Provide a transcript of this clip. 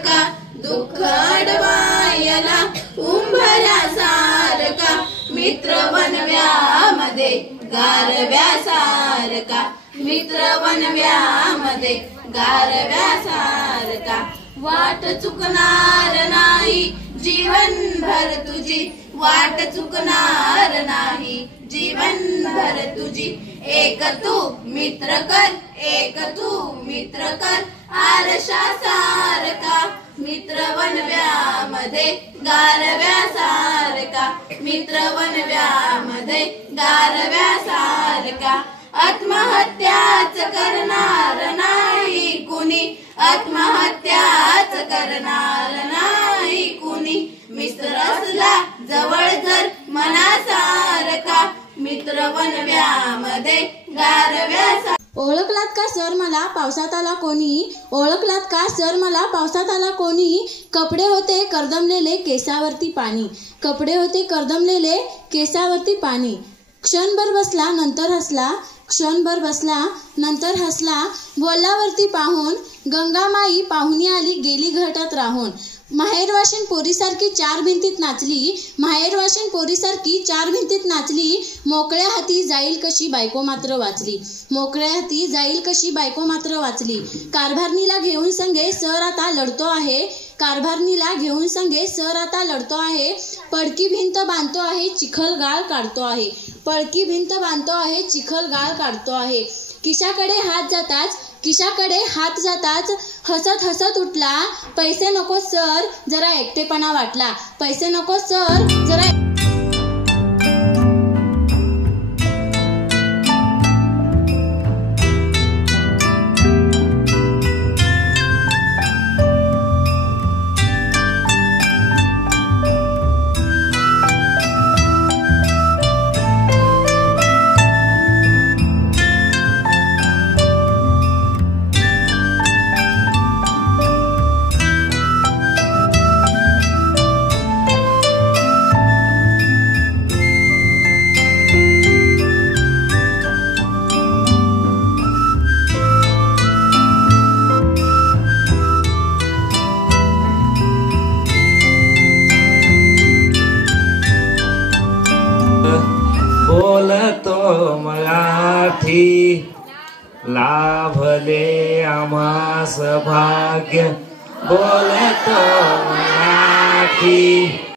सारका दुःख अडवायला उंबऱ्यासारखा मित्र वनव्यामध्ये गारव्यासारखा मित्र वनव्यामध्ये गारव्यासारखा वाट चुकणार नाही जीवनभर तुझी वाट चुकणार नाही जीवनभर तुझी एक तू मित्र कर एक तू मित्र कर आरशासारखा मित्र वनव्यामध्ये गारव्यासारखा मित्र वनव्यामध्ये गारव्यासारखा आत्महत्याच करणार नाही कुणी आत्महत्याच करणार नाही कुणी मित्र असला जवळ जर मनासारखा मित्र वनव्यामध्ये गारव्यासारखा ओळखलात का सर मला पावसात आला कोणी ओळखलात का सर मला पावसात आला कोणी कपडे होते कर्दमलेले केसावरती पाणी कपडे होते कर्दमलेले केसावरती पाणी क्षणभर बसला नंतर हसला क्षणभर बसला नंतर हसला बोलावरती पाहून गंगामाई पाहुणी आली गेली घटात राहून माहेरवाशीन पोरीसारखी चार भिंतीत नाचली माहेरवाशीन पोरीसारखी चार भिंतीत नाचली मोकळ्या हाती जाईल कशी बायको मात्र वाचली मोकळ्या हाती जाईल कशी बायको मात्र वाचली कारभारणीला घेऊन संगे सर आता लढतो आहे कारभारणीला घेऊन संगे सर आता लढतो आहे पडकी भिंत बांधतो आहे चिखल गाळ काढतो आहे पडकी भिंत बांधतो आहे चिखल गाळ काढतो आहे खिशाकडे हात जाताच हसत हसत उठला पैसे नको सर जरा एकटेपणा वाटला पैसे नको सर जरा बोलतो मराठी लाभले आम्हास भाग्य बोलतो मराठी।